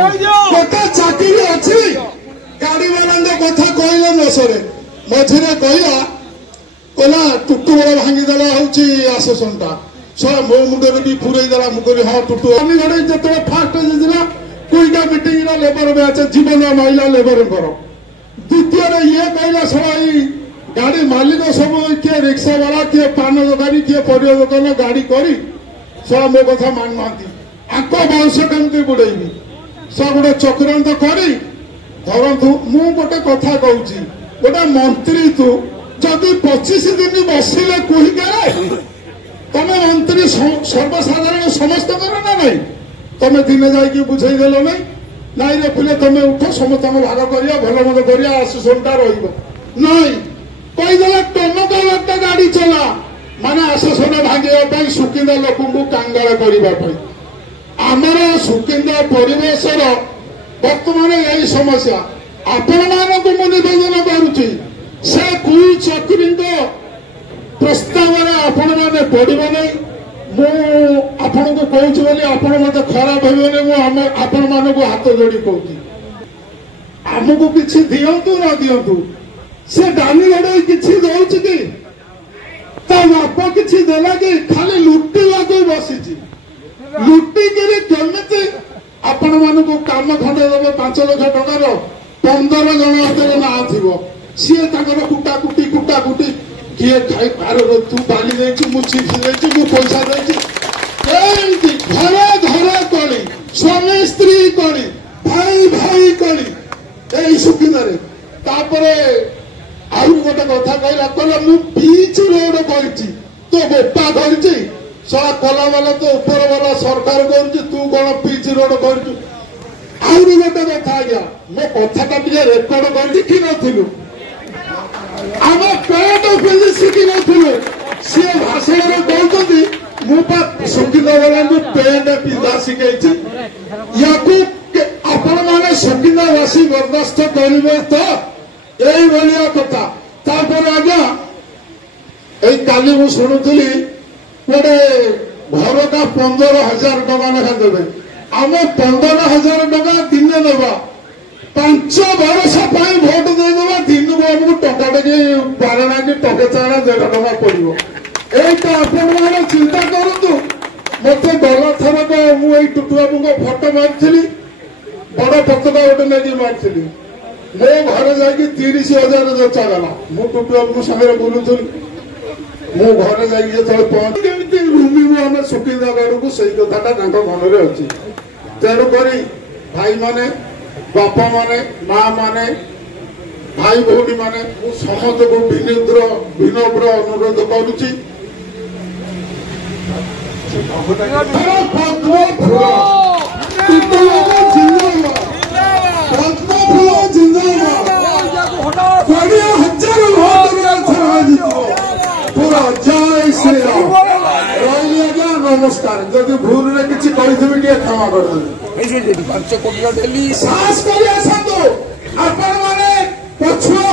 गोटे चाकरी अच्छी गाड़ी वाला कथा कहले न सरे मझे कहला टुटु बड़ भांगीदेला हूँ आसोसनटा सर मो मुंडे भी पुरेदेला मुझे हाँ टुटु गाड़ी जो फास्ट कोईटा मीटिंग लेबर मैच जीवन महिला लेबर द्वितीय ये कहला सब गाड़ी मालिक सब किए रिक्शा वाला किए पान दुकानी किए परिया दुकान गाड़ी करी सब मो कथा मान ना आक वंश केमती बुड़ेबी सब गोटे चक्रांत करी धरतु मु गोटे कथा कहूँ गोटे मंत्री तू जदि 25 दिन बसिले कहीके तमे मंत्री सर्वसाधारण समस्त कर ना नहीं तमे दिने जाकि बुझेदेल नहीं नाई रे पिले तमे उठ समस्त भाग करिया भल मत करिया आसोसनटा रही कहीदेला टमका गाड़ी चला माने आसोसन भांगा सुकिंदा लोक कांगाल करने आमर सुकिंदा परिवेशर बर्तमान यही समस्या आपण मानक मु निवेदन करुच्ची से कोई चाकरी प्रस्ताव आपण मैंने पड़े नहीं मुझे कहूँ आपण मत खराब हो आपण मान हाथ जोड़ी कहूँ आमको किसी दिंतु न दिंतु से डाली गड़े किसी दौर कि बाप किसी देला कि खाली लुटिवा बसी लुटिकी केमी आपण मान कम खंडे देवे 5 लाख टकर 15 जन हाथ ना थो सी कुटा कुटी किए खाई पार तू बाली दे मु चिप्स दे पैसा दे घरे घरे कली स्वामी स्त्री कली भाई भाई कली यही सुखिदारे आउ गोटे कथा कहला कहला मु बीच रोड कर तो बेपा कर कला वाला तो ऊपर वाला सरकार कर तू कौन पिच रोड कर गोटे कथा आज्ञा मो कथा रेकर्ड कर लिखी नु आम पेट पिंधि शिखी नु सी भाषण में कहते मुझे सुखिंदा वाला पेट पिंधा शिखी या आपण मैंने सुखिंदावासी बर्दास्त करेंगे तो यही भाया कथा आज्ञा यही काली मु शुणुली गोटे घर का 15,000 टका लेखा देवे आम 15,000 टका दिन देवा 5 वर्ष भोट देदेवा दिन को आमको टका टे 12 कि टके 1.5 टका पड़ो यही आपण मैंने चिंता करूँ मत गला थरक मुझे टुटु बाबू को फटो मारी बड़ पतका गोटे नहीं मारी मो घर जाकि 30,000 जचा गला मु टुटु बाबू सागर बुलूली मो घर जाकि पहुंची रुमिबू आम सुकिंदा गढ़ को सही कथाटा मन में अच्छी तेणुक भाई माने बापा माने माँ माने भाई भौणी माने समस्त को विनम्र अनुरोध करुच्ची नमस्कार जदि भूल रे किछि कहिथिबि के क्षमा कर दे 5 कोटी देली साहस करिया संतो आपण माने पछुआ